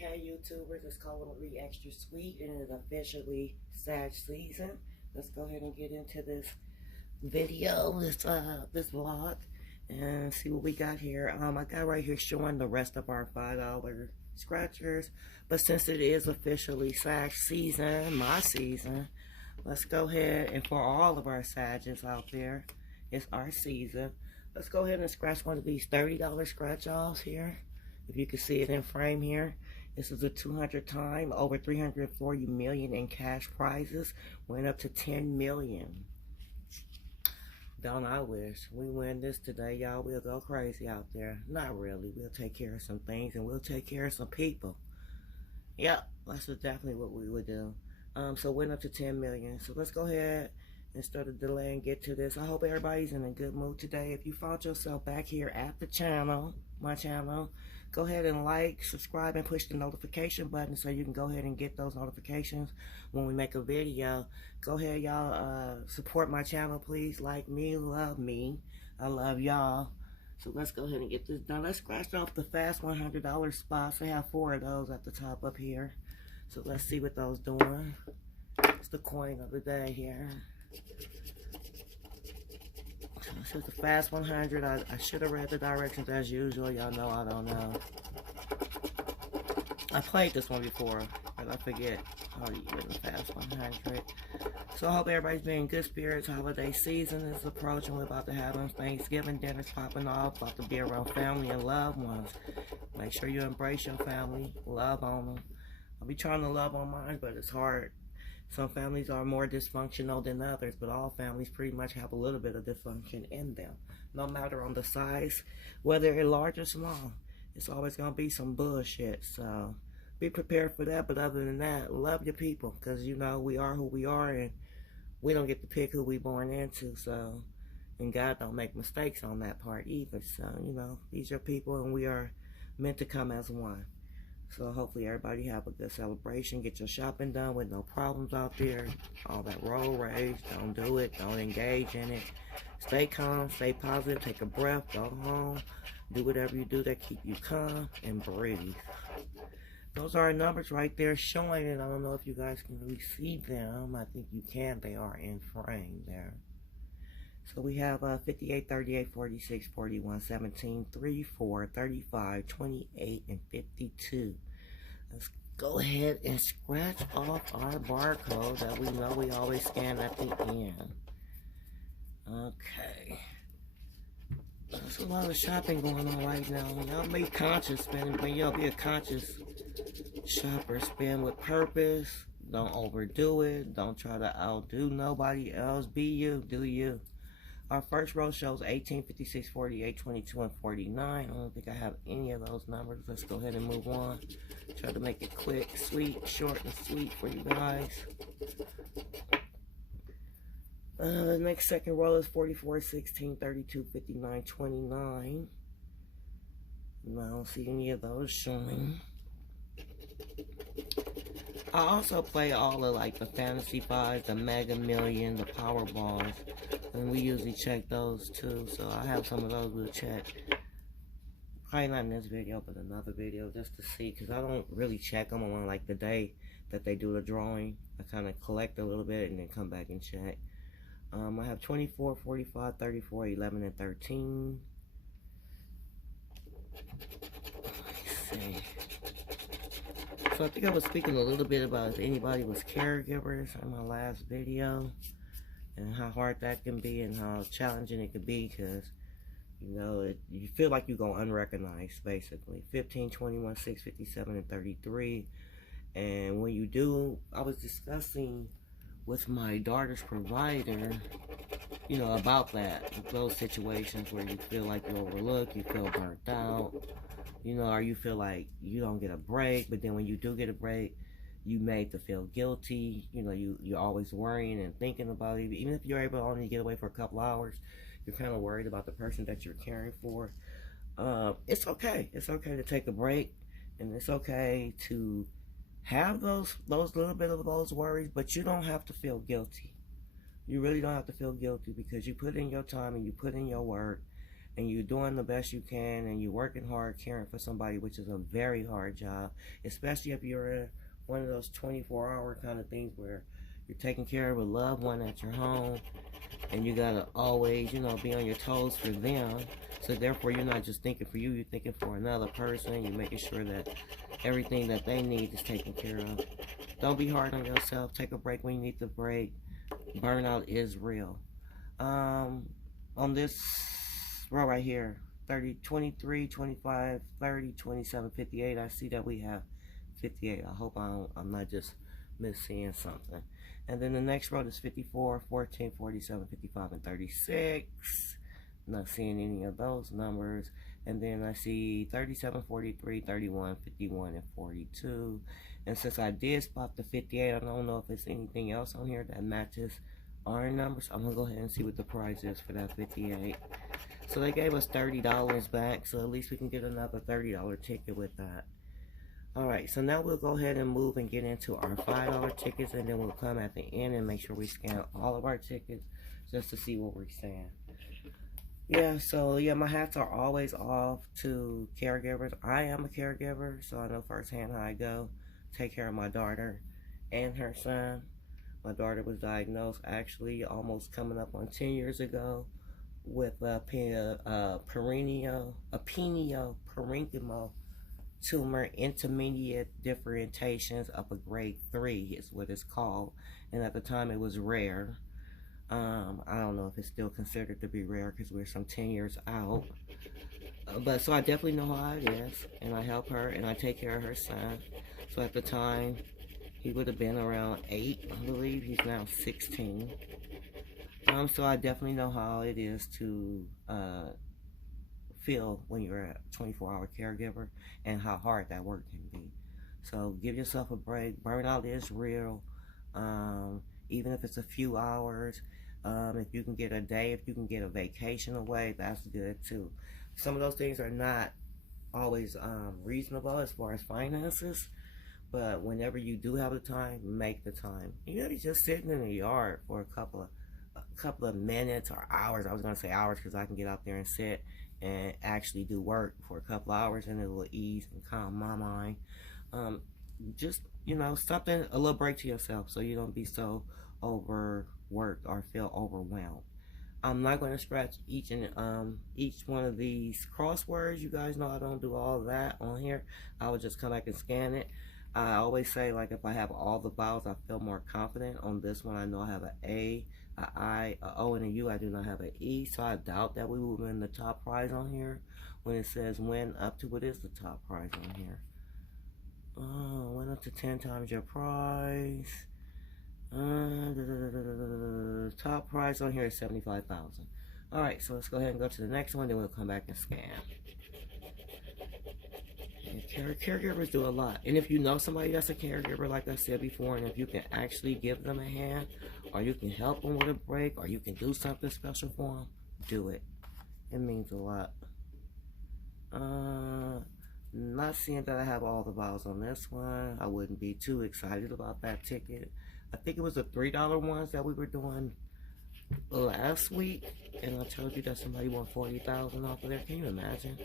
Hey YouTubers, it's Culinary Extra Sweet and it's officially Sag season. Let's go ahead and get into this video, this vlog, and see what we got here. I got right here showing the rest of our $5 scratchers, but since it is officially Sag season, my season, let's go ahead and for all of our Sages out there, it's our season. Let's go ahead and scratch one of these $30 scratch offs here. If you can see it in frame here, this is a 200 time, over 340 million in cash prizes, went up to 10 million. Don't I wish we win this today, y'all? We'll go crazy out there. Not really. We'll take care of some things and we'll take care of some people. Yep, that's definitely what we would do. So went up to 10 million. So let's go ahead and start of delaying, get to this. I hope everybody's in a good mood today. If you found yourself back here at the channel, my channel, go ahead and like, subscribe, and push the notification button so you can go ahead and get those notifications when we make a video. Go ahead, y'all, support my channel, please. Like me, love me. I love y'all. So let's go ahead and get this done. Let's scratch off the fast $100 spots. I have 4 of those at the top up here. So let's see what those doing. It's the coin of the day here. This is the fast 100. I should have read the directions as usual. Y'all know I don't know. I played this one before, but I forget how to use the fast 100. So I hope everybody's been in good spirits. Holiday season is approaching. We're about to have them Thanksgiving dinners popping off. About to be around family and loved ones. Make sure you embrace your family. Love on them. I'll be trying to love on mine, but it's hard. Some families are more dysfunctional than others, but all families pretty much have a little bit of dysfunction in them. No matter on the size, whether it's large or small, it's always going to be some bullshit. So be prepared for that. But other than that, love your people, because, you know, we are who we are, and we don't get to pick who we born into. So, and God don't make mistakes on that part either. So, you know, these are people, and we are meant to come as one. So hopefully everybody have a good celebration. Get your shopping done with no problems out there. All that road rage, don't do it. Don't engage in it. Stay calm, stay positive, take a breath, go home. Do whatever you do that keep you calm and breathe. Those are our numbers right there showing it. I don't know if you guys can really see them. I think you can. They are in frame there. So we have 58, 38, 46, 41, 17, 3, 4, 35, 28, and 52. Let's go ahead and scratch off our barcode that we know we always scan at the end. Okay. There's a lot of shopping going on right now. Y'all be conscious spending, but y'all be a conscious shopper. Spend with purpose. Don't overdo it. Don't try to outdo nobody else. Be you. Do you. Our first row shows 18, 56, 48, 22, and 49. I don't think I have any of those numbers. Let's go ahead and move on. Try to make it quick, sweet, short, and sweet for you guys. The next second row is 44, 16, 32, 59, 29. I don't see any of those showing. I also play all of like the Fantasy 5, the Mega Million, the Powerballs, and we usually check those too. So I have some of those we'll check. Probably not in this video, but another video just to see, because I don't really check them on like the day that they do the drawing. I kind of collect a little bit and then come back and check. I have 24, 45, 34, 11, and 13. Let's see. So I think I was speaking a little bit about if anybody was caregivers in my last video, and how hard that can be and how challenging it could be, because, you know, you feel like you go unrecognized, basically. 15, 21, 6, 57, and 33. And when you do, I was discussing with my daughter's provider, you know, about that, those situations where you feel like you're overlooked, you feel burnt out, you know, or you feel like you don't get a break, but then when you do get a break, you made to feel guilty. You know, you're always worrying and thinking about it. Even if you're able to only get away for a couple hours, you're kind of worried about the person that you're caring for. It's okay. It's okay to take a break, and it's okay to have those little bit of those worries, but you don't have to feel guilty. You really don't have to feel guilty, because you put in your time and you put in your work, and you're doing the best you can, and you're working hard caring for somebody, which is a very hard job, especially if you're in one of those 24-hour kind of things where you're taking care of a loved one at your home, and you gotta always, you know, be on your toes for them. So therefore, you're not just thinking for you, you're thinking for another person. You're making sure that everything that they need is taken care of. Don't be hard on yourself. Take a break when you need to break. Burnout is real. On this row right here, 30, 23, 25, 30, 27, 58. I see that we have 58. I hope I'm not just misseeing something. And then the next row is 54, 14, 47, 55, and 36. Not seeing any of those numbers. And then I see 37, 43, 31, 51, and 42. And since I did spot the 58, I don't know if there's anything else on here that matches our numbers. I'm going to go ahead and see what the price is for that 58. So they gave us $30 back, so at least we can get another $30 ticket with that. Alright, so now we'll go ahead and move and get into our $5 tickets, and then we'll come at the end and make sure we scan all of our tickets just to see what we're saying. Yeah, so yeah, my hats are always off to caregivers. I am a caregiver, so I know firsthand how I go. Take care of my daughter and her son. My daughter was diagnosed actually almost coming up on 10 years ago with a pineoparenchymal tumor, intermediate differentiations of a grade 3 is what it's called, and at the time it was rare. I don't know if it's still considered to be rare because we're some 10 years out, but so I definitely know how it is, and I help her and I take care of her son. So at the time he would have been around 8, I believe. He's now 16. So I definitely know how it is to feel when you're a 24-hour caregiver and how hard that work can be. So give yourself a break. Burnout is real. Even if it's a few hours, if you can get a day, if you can get a vacation away, that's good too. Some of those things are not always reasonable as far as finances, but whenever you do have the time, make the time. You know, you're just sitting in the yard for a couple of minutes or hours. I was gonna say hours because I can get out there and sit and actually do work for a couple hours, and it will ease and calm my mind. Just, you know, something, a little break to yourself so you don't be so overworked or feel overwhelmed. I'm not going to scratch each one of these crosswords. You guys know I don't do all of that on here. I would just come back and scan it. I always say, like, if I have all the vowels, I feel more confident. On this one, I know I have an A, a I, a O, and a U. I do not have an E, so I doubt that we will win the top prize on here. When it says win up to what is the top prize on here? Went up to 10 times your prize. Top prize on here is $75,000. Alright, so let's go ahead and go to the next one, then we'll come back and scan. And caregivers do a lot. And if you know somebody that's a caregiver, like I said before, and if you can actually give them a hand, or you can help them with a break, or you can do something special for them, do it. It means a lot. Not seeing that I have all the vowels on this one. I wouldn't be too excited about that ticket. I think it was the $3 ones that we were doing last week, and I told you that somebody won $40,000 off of there. Can you imagine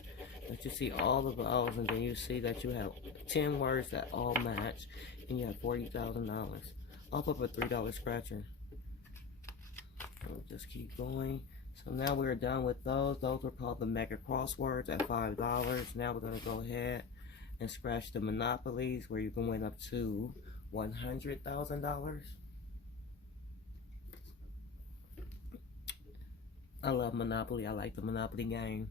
that you see all the vowels and then you see that you have 10 words that all match and you have $40,000 off of a $3 scratcher? We'll just keep going. So now we're done with those. Those were called the mega crosswords at $5. Now we're going to go ahead and scratch the monopolies, where you can win up to $100,000. I love Monopoly. I like the Monopoly game.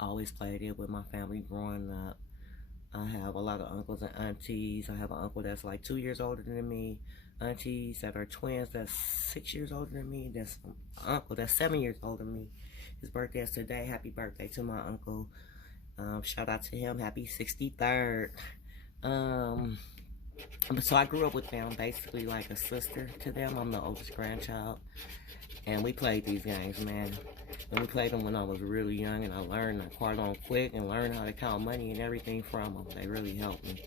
I always played it with my family growing up. I have a lot of uncles and aunties. I have an uncle that's like 2 years older than me. Aunties that are twins that's 6 years older than me. There's an uncle that's 7 years older than me. His birthday is today. Happy birthday to my uncle. Shout out to him. Happy 63rd. So I grew up with them, basically like a sister to them. I'm the oldest grandchild. And we played these games, man. And we played them when I was really young, and I learned quite on quick and learned how to count money and everything from them. They really helped me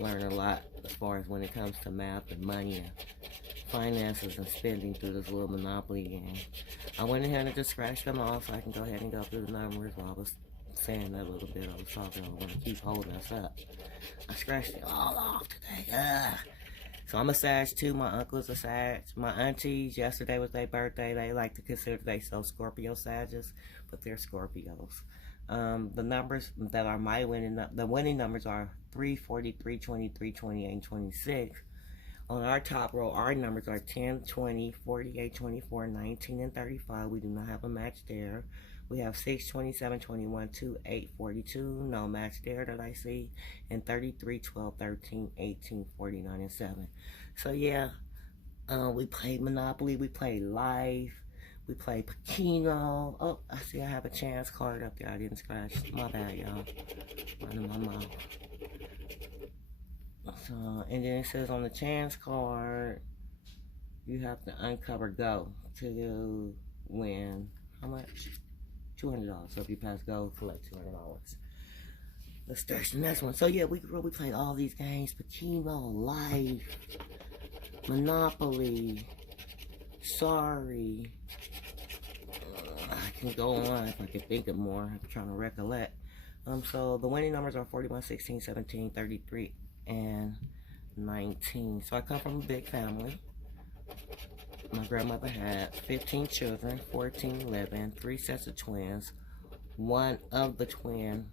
learn a lot as far as when it comes to math and money and finances and spending through this little Monopoly game. I went ahead and just scratched them off so I can go ahead and go through the numbers while I was saying that little bit. I was talking, I want to keep holding us up. I scratched it all off today. So I'm a Sag too. My uncle's a Sag. My aunties, yesterday was their birthday. They like to consider themselves Scorpio Sages, but they're Scorpios. The numbers that are my winning numbers are 3, 43, 23, 28, and 26. On our top row, our numbers are 10, 20, 48, 24, 19, and 35. We do not have a match there. We have 6, 27, 21, 2, 8, 42. No match there that I see. And 33, 12, 13, 18, 49, and 7. So yeah, we played Monopoly. We played Life. We played Pacino. Oh, I see I have a chance card up there. I didn't scratch. My bad, y'all. Running my mouth. So, and then it says on the chance card, you have to uncover go to win. How much? $200. So if you pass go, collect $200. Let's start the next one. So yeah, we played all these games: Pacino, Life, Monopoly, Sorry. I can go on if I can think of more. I'm trying to recollect. So the winning numbers are 41, 16, 17, 33, and 19. So I come from a big family. My grandmother had 15 children, 14 living, 3 sets of twins. One of the twin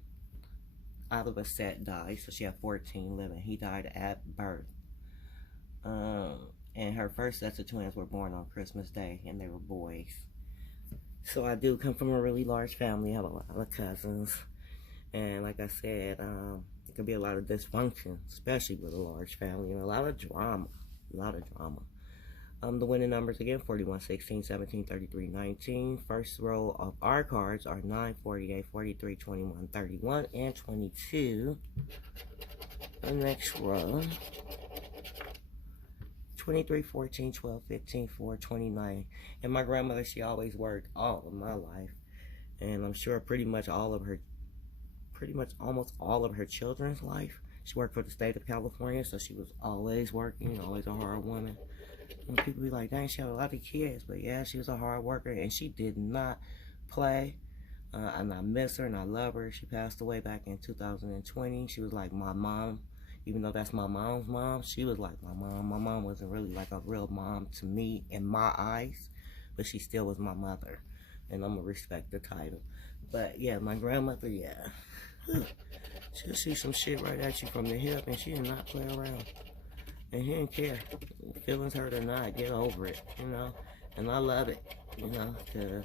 out of a set died, so she had 14 living. He died at birth. And her first sets of twins were born on Christmas Day, and they were boys. So I do come from a really large family. I have a lot of cousins. And like I said, it can be a lot of dysfunction, especially with a large family, and a lot of drama. The winning numbers again, 41, 16, 17, 33, 19. First row of our cards are 9, 48, 43, 21, 31, and 22. The next row, 23, 14, 12, 15, 4, 29. And my grandmother, she always worked all of my life. And I'm sure almost all of her children's life. She worked for the state of California, so she was always working, always a hard woman. And people be like, dang, she had a lot of kids. But yeah, she was a hard worker, and she did not play. And I miss her, and I love her. She passed away back in 2020. She was like my mom. Even though that's my mom's mom, she was like my mom. My mom wasn't really like a real mom to me in my eyes, but she still was my mother. And I'm going to respect the title. But yeah, my grandmother, yeah. She'll see some shit right at you from the hip, and she did not play around. And he didn't care. Feelings hurt or not, get over it, you know. And I love it, you know, because,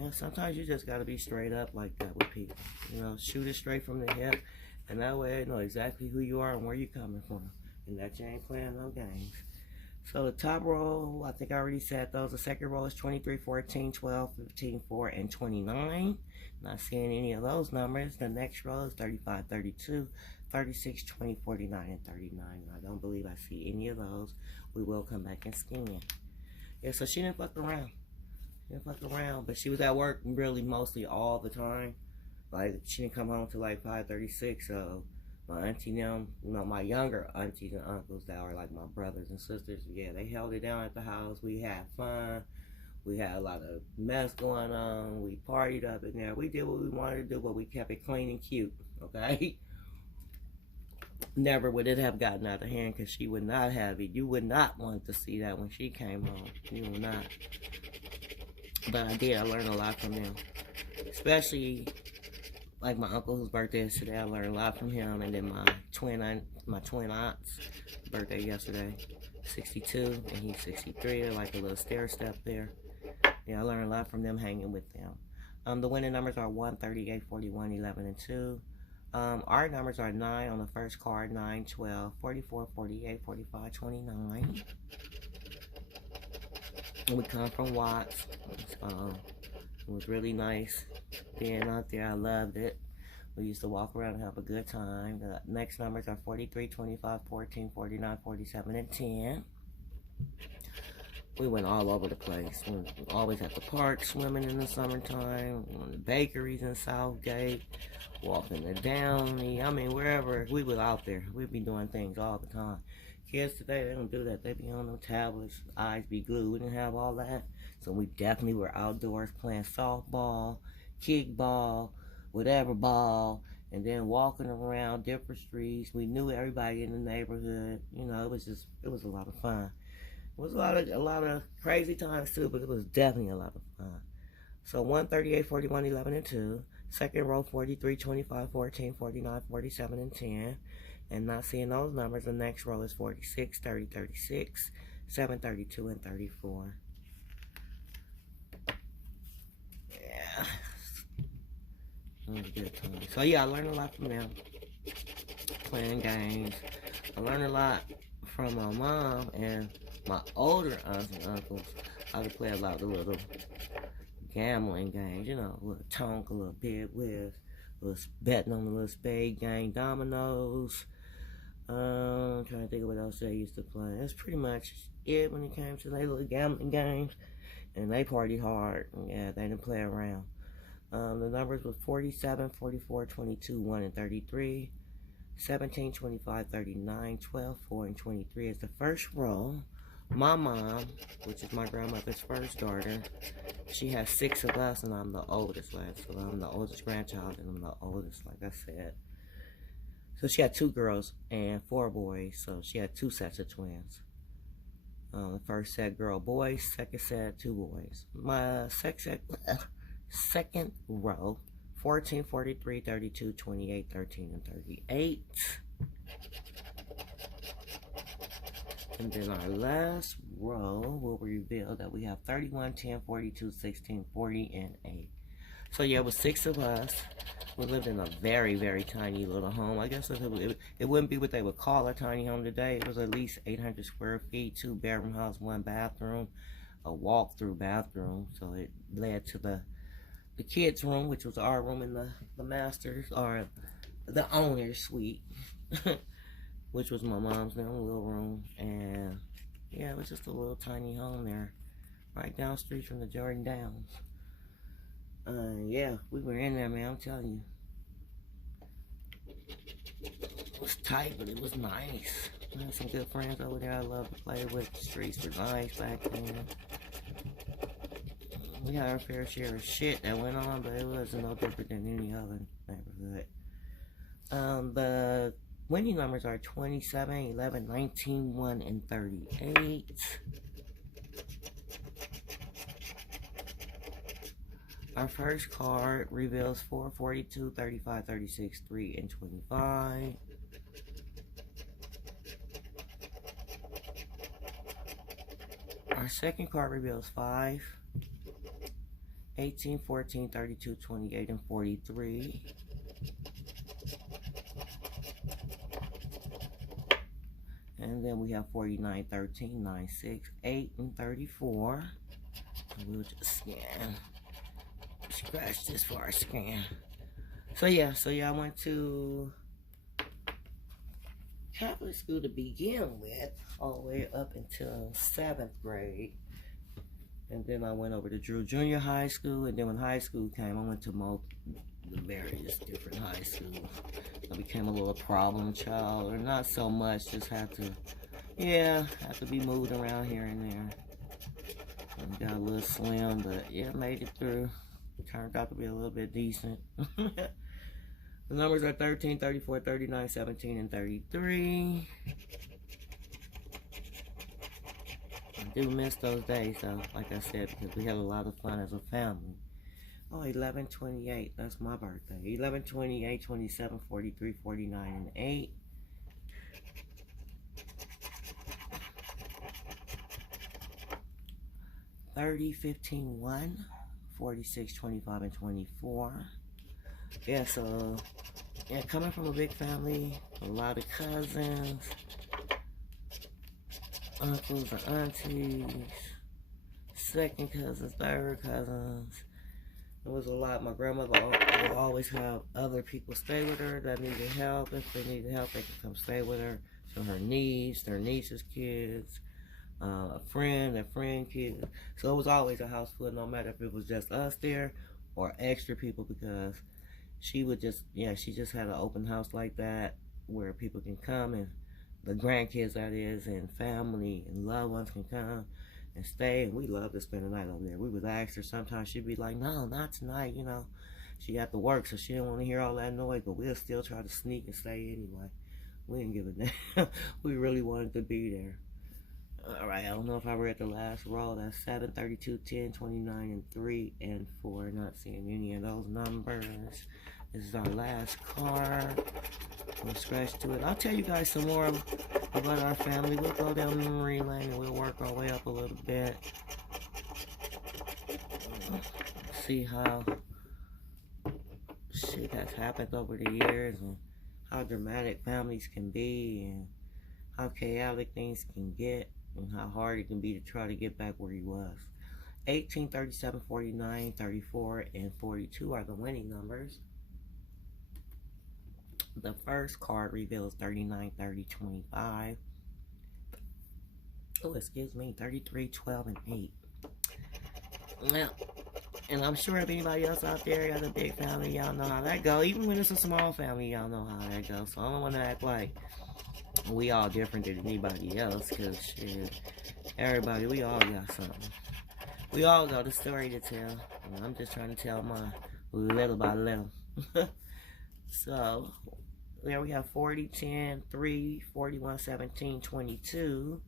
yeah, sometimes you just got to be straight up like that with people. You know, shoot it straight from the hip, and that way they know exactly who you are and where you're coming from. And that you ain't playing no games. So the top row, I think I already said those. The second row is 23, 14, 12, 15, 4, and 29. Not seeing any of those numbers. The next row is 35, 32, 36, 20, 49, and 39. I don't believe I see any of those. We will come back and scan. Yeah, so she didn't fuck around. But she was at work really mostly all the time. Like, she didn't come home till like 5:36, so my auntie and them, you know, my younger aunties and uncles that are like my brothers and sisters, yeah, they held it down at the house. We had fun. We had a lot of mess going on. We partied up in there. We did what we wanted to do, but we kept it clean and cute, okay? Never would it have gotten out of hand, because she would not have it. You would not want to see that when she came home. You would not. But I did. I learned a lot from them. Especially, like my uncle whose birthday is today. I learned a lot from him. And then my twin aunt's birthday yesterday. 62, and he's 63. They're like a little stair step there. Yeah, I learned a lot from them hanging with them. The winning numbers are 1, 38, 41, 11, and 2. Our numbers are 9 on the first card, 9, 12, 44, 48, 45, 29. We come from Watts. It was really nice being out there. I loved it. We used to walk around and have a good time. The next numbers are 43, 25, 14, 49, 47, and 10. We went all over the place. We were always at the park, swimming in the summertime, on the bakeries in Southgate, walking the Downey. I mean, wherever we was out there, we'd be doing things all the time. kids today, they don't do that. They be on them tablets, eyes be glued. We didn't have all that. So we definitely were outdoors playing softball, kickball, whatever ball, and then walking around different streets. We knew everybody in the neighborhood. You know, it was a lot of fun. It was a lot of crazy times too, but it was definitely a lot of fun. So 138, 41, 11, and 2. Second row 43, 25, 14, 49, 47, and 10. And not seeing those numbers, the next row is 46, 30, 36, 7, 32, and 34. Yeah. It was a good time. So yeah, I learned a lot from them. Playing games. I learned a lot from my mom and my older aunts and uncles. How to play a lot of the little gambling games, you know, a little tonk, a little bid whist, a little betting on the little spade game, dominoes. I'm trying to think of what else they used to play. That's pretty much it when it came to their little gambling games. And they partied hard. Yeah, they didn't play around. The numbers was 47, 44, 22, 1, and 33. 17, 25, 39, 12, 4, and 23 is the first row. My mom, which is my grandmother's first daughter, she has 6 of us, and I'm the oldest. So I'm the oldest grandchild, and I'm the oldest, like I said. So she had 2 girls and 4 boys, so she had 2 sets of twins. The first set girl boys, second set 2 boys. My second row, 14, 43, 32, 28, 13, and 38. And then our last row will reveal that we have 31, 10, 42, 16, 40, and 8. So yeah, it was 6 of us. We lived in a very, very tiny little home. I guess it wouldn't be what they would call a tiny home today. It was at least 800 square feet, 2-bedroom house, 1 bathroom, a walk-through bathroom. So it led to the kids' room, which was our room, and the master's, or the owner's suite, which was my mom's little room. And yeah, it was just a little tiny home there, right down the street from the Jordan Downs. Yeah, we were in there, man, I'm telling you. It was tight, but it was nice. I had some good friends over there I loved to play with. The streets were nice back then. We had our fair share of shit that went on, but it wasn't no different than any other neighborhood. The winning numbers are 27, 11, 19, 1, and 38. Our first card reveals 4, 42, 35, 36, 3, and 25. Our second card reveals 5, 18, 14, 32, 28, and 43. And then we have 49, 13, 9, 6, 8, and 34. And we'll just scratch this for our scan. So yeah, I went to Catholic school to begin with, all the way up until 7th grade. And then I went over to Drew Junior High School, and then when high school came, I went to various different high schools. I became a little problem child, or not so much, just had to be moved around here and there. And got a little slim, but yeah, made it through. Turned out to be a little bit decent. The numbers are 13, 34, 39, 17, and 33. I do miss those days, though, like I said, because we had a lot of fun as a family. Oh, 11, 28, that's my birthday. 11, 28, 27, 43, 49, and 8. $30, 15, 1, 46, 25, and 24. Yeah, so, yeah, coming from a big family, a lot of cousins, uncles and aunties, second cousins, third cousins. It was a lot. My grandmother would always have other people stay with her that needed help. If they needed help, they could come stay with her. So her niece, their niece's kids, a friend, their friend kids. So it was always a house full, no matter if it was just us there or extra people, because she would just, she just had an open house like that where people can come and the grandkids, that is, and family and loved ones can come and stay. And we love to spend the night over there. We would ask her sometimes. She'd be like, no, not tonight, you know. She had to work, so she didn't want to hear all that noise, but we'll still try to sneak and stay anyway. We didn't give a damn. We really wanted to be there. Alright, I don't know if I read the last roll. That's 7, 32, 10, 29, and 3, and 4. Not seeing any of those numbers. This is our last card. We'll scratch to it. I'll tell you guys some more about our family. We'll go down memory lane and we'll work our way up a little bit. See how shit has happened over the years and how dramatic families can be and how chaotic things can get and how hard it can be to try to get back where he was. 18, 37, 49, 34, and 42 are the winning numbers. The first card reveals 39, 30, 25. Oh, excuse me, 33, 12, and 8. Now, and I'm sure if anybody else out there has a big family, y'all know how that go. Even when it's a small family, y'all know how that goes. So I don't want to act like we all different than anybody else, because shit, everybody, we all got something. We all got a story to tell. And I'm just trying to tell mine little by little. So, there we have 40, 10, 3, 41, 17, 22,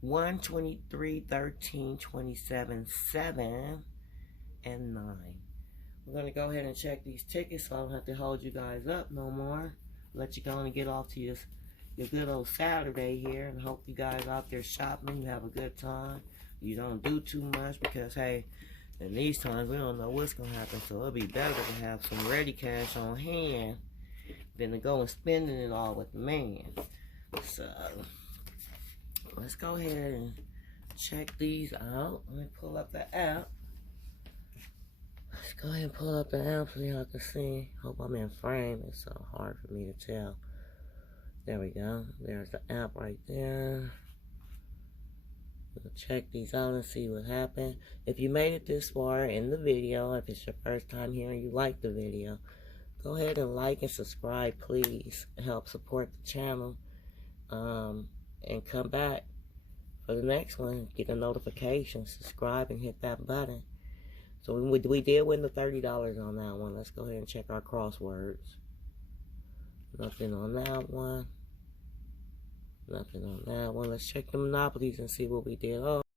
1, 23, 13, 27, 7, and 9. We're going to go ahead and check these tickets so I don't have to hold you guys up no more. Let you go and get off to your good old Saturday here, and hope you guys out there shopping, you have a good time. You don't do too much because, hey, in these times we don't know what's going to happen, so it'll be better to have some ready cash on hand than to go and spending it all with the man. So, let's go ahead and check these out. Let me pull up the app. Let's go ahead and pull up the app so y'all can see. Hope I'm in frame. It's so hard for me to tell. There we go. There's the app right there. We'll check these out and see what happened. If you made it this far in the video, if it's your first time here and you like the video, go ahead and like and subscribe, please. Help support the channel. And come back for the next one. Get a notification. Subscribe and hit that button. So we did win the $30 on that one. Let's go ahead and check our crosswords. Nothing on that one. Nothing on that one. Let's check the monopolies and see what we did. Oh.